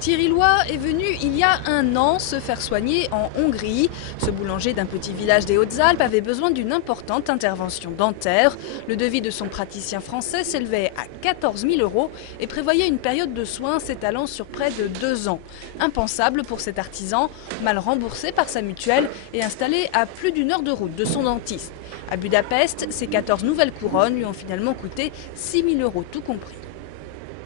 Thierry Loy est venu il y a un an se faire soigner en Hongrie. Ce boulanger d'un petit village des Hautes-Alpes avait besoin d'une importante intervention dentaire. Le devis de son praticien français s'élevait à 14 000 € et prévoyait une période de soins s'étalant sur près de 2 ans. Impensable pour cet artisan, mal remboursé par sa mutuelle et installé à plus d'1 heure de route de son dentiste. À Budapest, ces 14 nouvelles couronnes lui ont finalement coûté 6 000 € tout compris.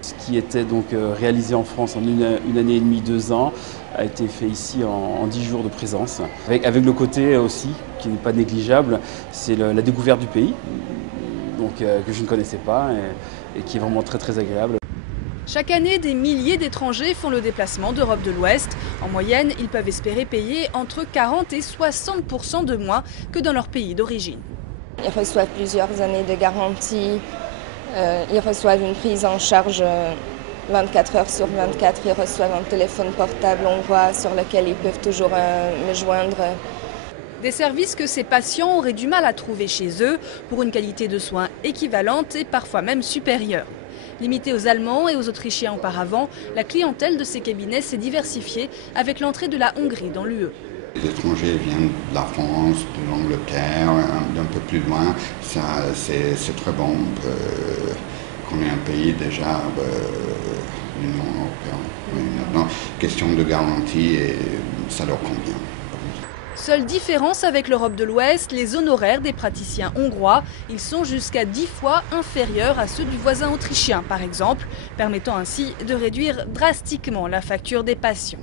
Ce qui était donc réalisé en France en une année et demie, 2 ans, a été fait ici en 10 jours de présence. Avec le côté aussi, qui n'est pas négligeable, c'est la découverte du pays, donc, que je ne connaissais pas et qui est vraiment très très agréable. Chaque année, des milliers d'étrangers font le déplacement d'Europe de l'Ouest. En moyenne, ils peuvent espérer payer entre 40 et 60% de moins que dans leur pays d'origine. Ils reçoivent plusieurs années de garantie. Ils reçoivent une prise en charge 24 heures sur 24. Ils reçoivent un téléphone portable hongrois sur lequel ils peuvent toujours me joindre. Des services que ces patients auraient du mal à trouver chez eux pour une qualité de soins équivalente et parfois même supérieure. Limitée aux Allemands et aux Autrichiens auparavant, la clientèle de ces cabinets s'est diversifiée avec l'entrée de la Hongrie dans l'UE. Les étrangers viennent de la France, de l'Angleterre, d'un peu plus loin. C'est très bon qu'on ait un pays déjà l'Union européenne. Mais maintenant, question de garantie, et ça leur convient. Seule différence avec l'Europe de l'Ouest, les honoraires des praticiens hongrois, ils sont jusqu'à 10 fois inférieurs à ceux du voisin autrichien par exemple, permettant ainsi de réduire drastiquement la facture des patients.